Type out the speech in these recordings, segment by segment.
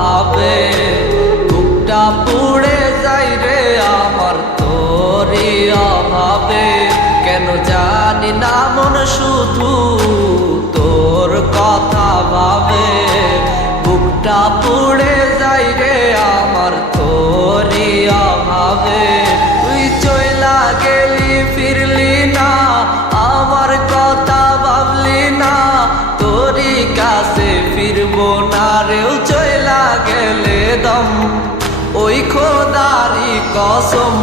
ভাবে, বুকটা পুড়ে যায় রে আমার তোরই অভাবে। কেন জানি না মন শুধু তোর কথা ভাবে, বুকটা পুড়ে যায় রে আমার তোরই অভাবে। তুই চইলা গেলি ফিরলি না, আমার কথা ভাবলি না, তোরই কাছে ফিরবো না রেও চইলা গেলে দম, ওই খোদারি কসম।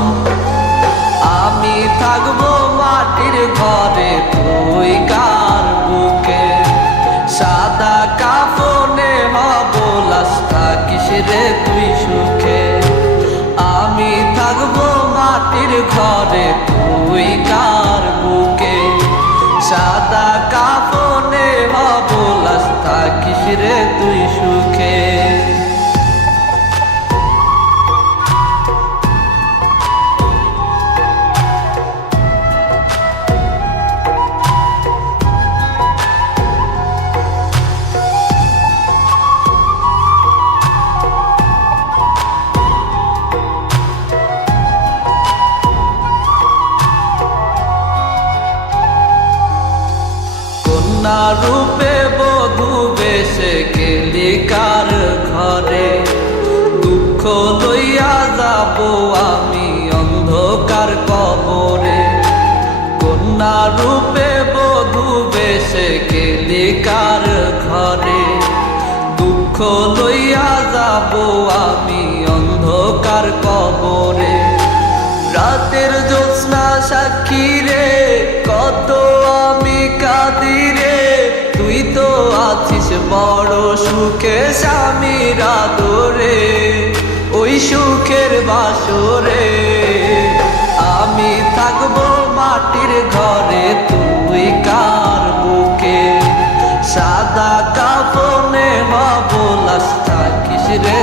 আমি থাকবো মাটির ঘরে তুই কার বুকে, সাদা কাফনে হব লাশ থাকিস রে তুই সুখে। আমি থাকবো মাটির ঘরে তুই কার বুকে, সাদা কাফনে হব লাশ থাকিস রে তুই সুখে। কন্যা রূপে বধূ বেশে গেলি কার ঘরে, দুঃখ লইয়া যাব আমি অন্ধকার কবরে। কন্যা রূপে বধূ বেশে গেলি কার ঘরে, দুঃখ লইয়া যাব আমি অন্ধকার কবরে। রাতের জ্যোৎস্না সাক্ষী রে কত আমি কাঁদি রে, তুই তো আছিস বড় সুখে স্বামীর আদরে, ওই সুখের বাসরে। আমি থাকবো মাটির ঘরে তুই কার বুকে, সাদা কাফনে হব লাশ থাকিস রে।